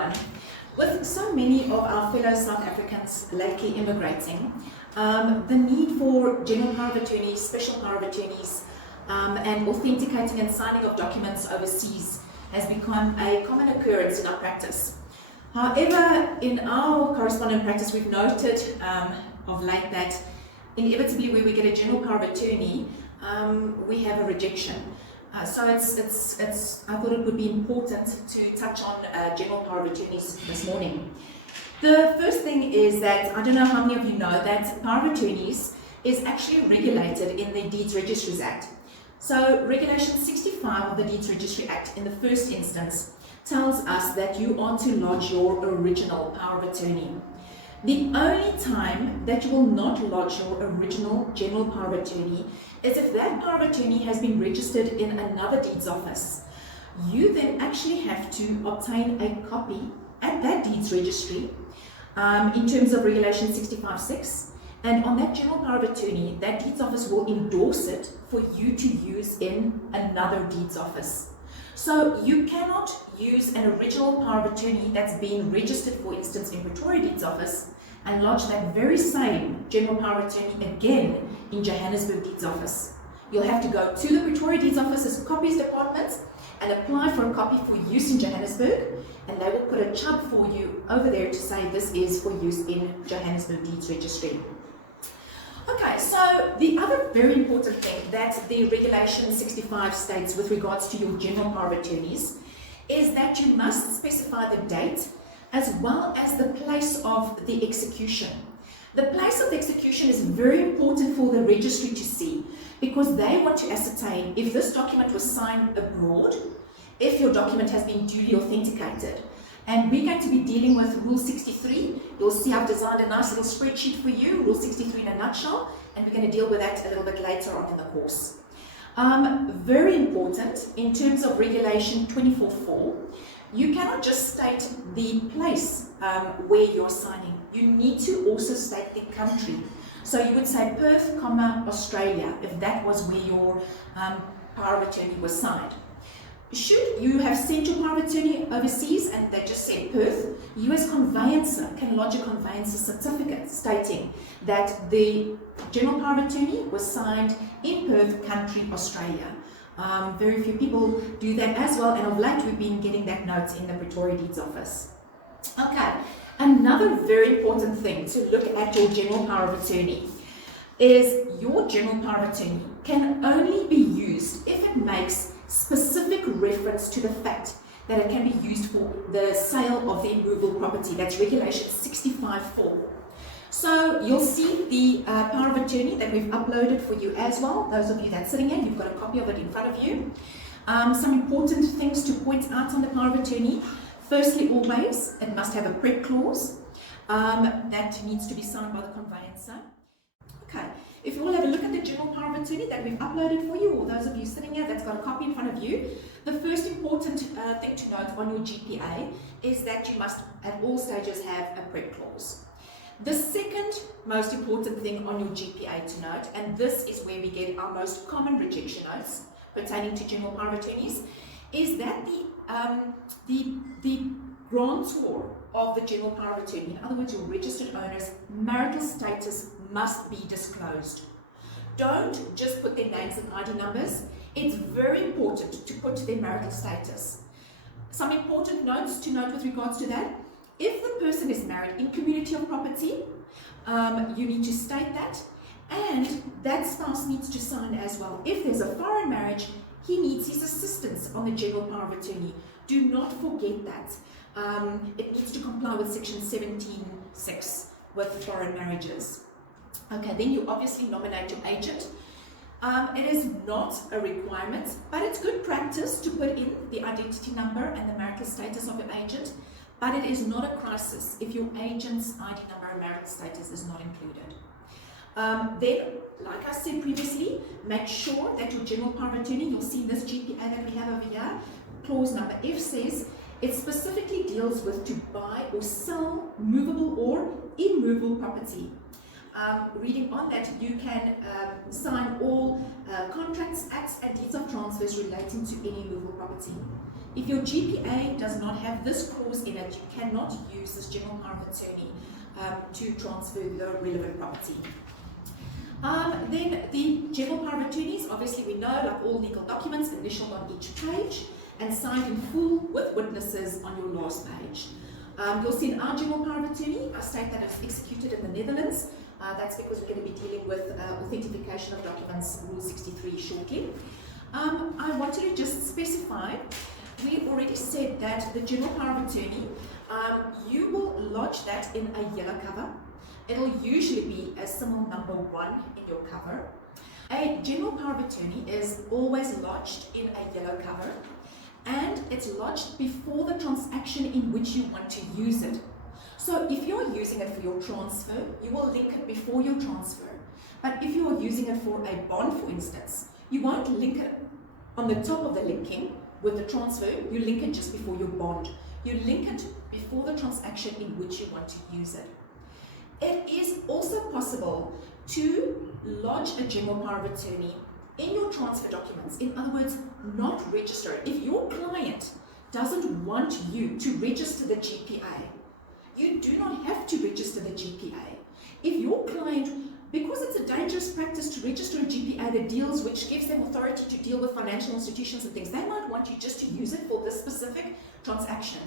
everyone. With so many of our fellow South Africans lately immigrating, the need for general power of attorneys, special power of attorneys, and authenticating and signing of documents overseas has become a common occurrence in our practice. However, in our correspondent practice, we've noted of late that inevitably where we get a general power of attorney, we have a rejection. So I thought it would be important to touch on general power of attorneys this morning. The first thing is that, I don't know how many of you know that power of attorneys is actually regulated in the Deeds Registries Act. So Regulation 65 of the Deeds Registry Act in the first instance tells us that you are to lodge your original power of attorney. The only time that you will not lodge your original general power of attorney is if that power of attorney has been registered in another deeds office. You then actually have to obtain a copy at that deeds registry in terms of Regulation 65(6), and on that general power of attorney, that deeds office will endorse it for you to use in another deeds office. So you cannot use an original power of attorney that's been registered, for instance, in Pretoria Deeds Office and lodge that very same general power of attorney again in Johannesburg Deeds Office. You'll have to go to the Pretoria Deeds Office's copies department and apply for a copy for use in Johannesburg, and they will put a chub for you over there to say this is for use in Johannesburg Deeds Registry. Okay, so the other very important thing that the Regulation 65 states with regards to your general power of attorneys is that you must specify the date as well as the place of the execution. The place of the execution is very important for the registry to see because they want to ascertain if this document was signed abroad, if your document has been duly authenticated. And we're going to be dealing with Rule 63. You'll see I've designed a nice little spreadsheet for you, Rule 63 in a nutshell, and we're going to deal with that a little bit later on in the course. Very important, in terms of Regulation 24(4), you cannot just state the place where you're signing. You need to also state the country. So you would say Perth, Australia, if that was where your power of attorney was signed. Should you have sent your power of attorney overseas and they just said Perth, you as conveyancer can lodge a conveyancer certificate stating that the general power of attorney was signed in Perth, country, Australia. Very few people do that as well, and of late we've been getting that note in the Pretoria Deeds Office. Okay, another very important thing to look at your general power of attorney is your general power of attorney can only be used if it makes specific reference to the fact that it can be used for the sale of the immovable property. That's Regulation 65(4). So you'll see the power of attorney that we've uploaded for you as well. Those of you that's sitting here, you've got a copy of it in front of you. Some important things to point out on the power of attorney. Firstly, always, it must have a prep clause that needs to be signed by the conveyancer. Okay, if you will have a look at the general power of attorney that we've uploaded for you, or those of you sitting here that's got a copy in front of you, the first important thing to note on your GPA is that you must at all stages have a prep clause. The second most important thing on your GPA to note, and this is where we get our most common rejection notes pertaining to general power of attorneys, is that the grantor of the general power of attorney, in other words your registered owner's marital status, must be disclosed. Don't just put their names and ID numbers. It's very important to put their marital status. Some important notes to note with regards to that. If the person is married in community of property, you need to state that, and that spouse needs to sign as well. If there's a foreign marriage, he needs his assistance on the general power of attorney. Do not forget that. It needs to comply with Section 17(6) with foreign marriages. Okay, then you obviously nominate your agent. It is not a requirement, but it's good practice to put in the identity number and the marital status of your agent. But it is not a crisis if your agent's ID number and marital status is not included. Then, like I said previously, make sure that your general power of attorney, you'll see this GPA that we have over here, clause number F says, it specifically deals with to buy or sell movable or immovable property. Reading on that, you can sign all contracts, acts and deeds of transfers relating to any movable property. If your GPA does not have this clause in it, you cannot use this general power of attorney to transfer the relevant property. Then the general power of attorneys, obviously we know, like all legal documents, initialed on each page and signed in full with witnesses on your last page. You'll see in our general power of attorney, I state that it's executed in the Netherlands. That's because we're going to be dealing with authentication of documents, Rule 63 shortly. I wanted to just specify, we already said that the general power of attorney, you will lodge that in a yellow cover. It'll usually be a symbol number 1 in your cover. A general power of attorney is always lodged in a yellow cover, and it's lodged before the transaction in which you want to use it. So if you're using it for your transfer, you will link it before your transfer. But if you're using it for a bond, for instance, you won't link it on the top of the linking with the transfer, you link it just before your bond. You link it before the transaction in which you want to use it. It is also possible to lodge a general power of attorney in your transfer documents. In other words, not register it. If your client doesn't want you to register the GPA, you do not have to register the GPA. If your client, because it's a dangerous practice to register a GPA that deals, which gives them authority to deal with financial institutions and things, they might want you just to use it for this specific transaction.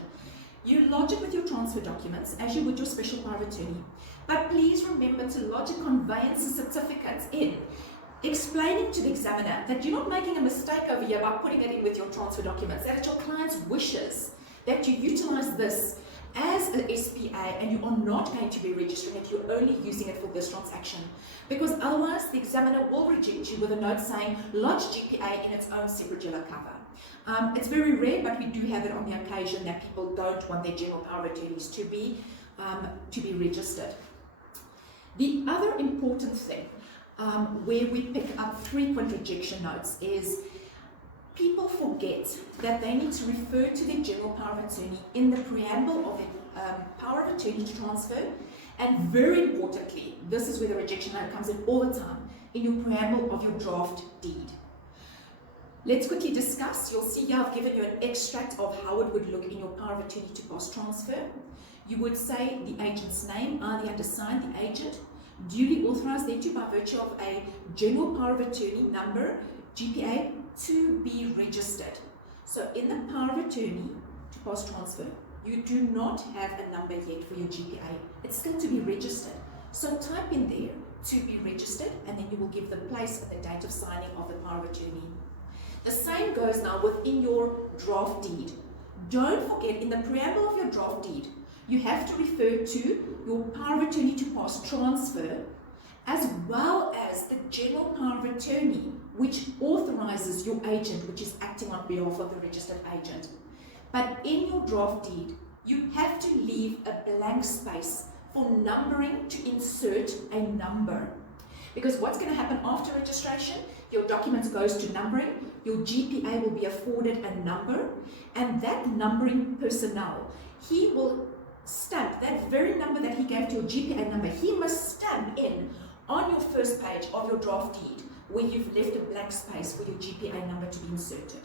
You lodge it with your transfer documents as you would your special power of attorney. But please remember to lodge a conveyancing certificate in, explaining to the examiner that you're not making a mistake over here by putting it in with your transfer documents, that it's your client's wishes that you utilize this as an SPA and you are not going to be registering it, you're only using it for this transaction. Because otherwise the examiner will reject you with a note saying lodge GPA in its own separate yellow cover. It's very rare, but we do have it on the occasion that people don't want their general power of attorneys to be registered. The other important thing where we pick up frequent rejection notes is people forget that they need to refer to their general power of attorney in the preamble of their power of attorney to transfer, and very importantly, this is where the rejection note comes in all the time, in your preamble of your draft deed. Let's quickly discuss. You'll see here I've given you an extract of how it would look in your power of attorney to pass transfer. You would say the agent's name, I the undersigned, the agent, duly authorized thereto by virtue of a general power of attorney number, GPA, to be registered. So in the power of attorney to pass transfer, you do not have a number yet for your GPA. It's still to be registered. So type in there to be registered, and then you will give the place and the date of signing of the power of attorney. The same goes now within your draft deed. Don't forget, in the preamble of your draft deed, you have to refer to your power of attorney to pass transfer, as well as the general power of attorney, which authorizes your agent, which is acting on behalf of the registered agent. But in your draft deed, you have to leave a blank space for numbering to insert a number. Because what's going to happen after registration, your documents goes to numbering, your GPA will be afforded a number, and that numbering personnel, he will stamp that very number that he gave to your GPA number, he must stamp in on your first page of your draft deed where you've left a blank space for your GPA number to be inserted.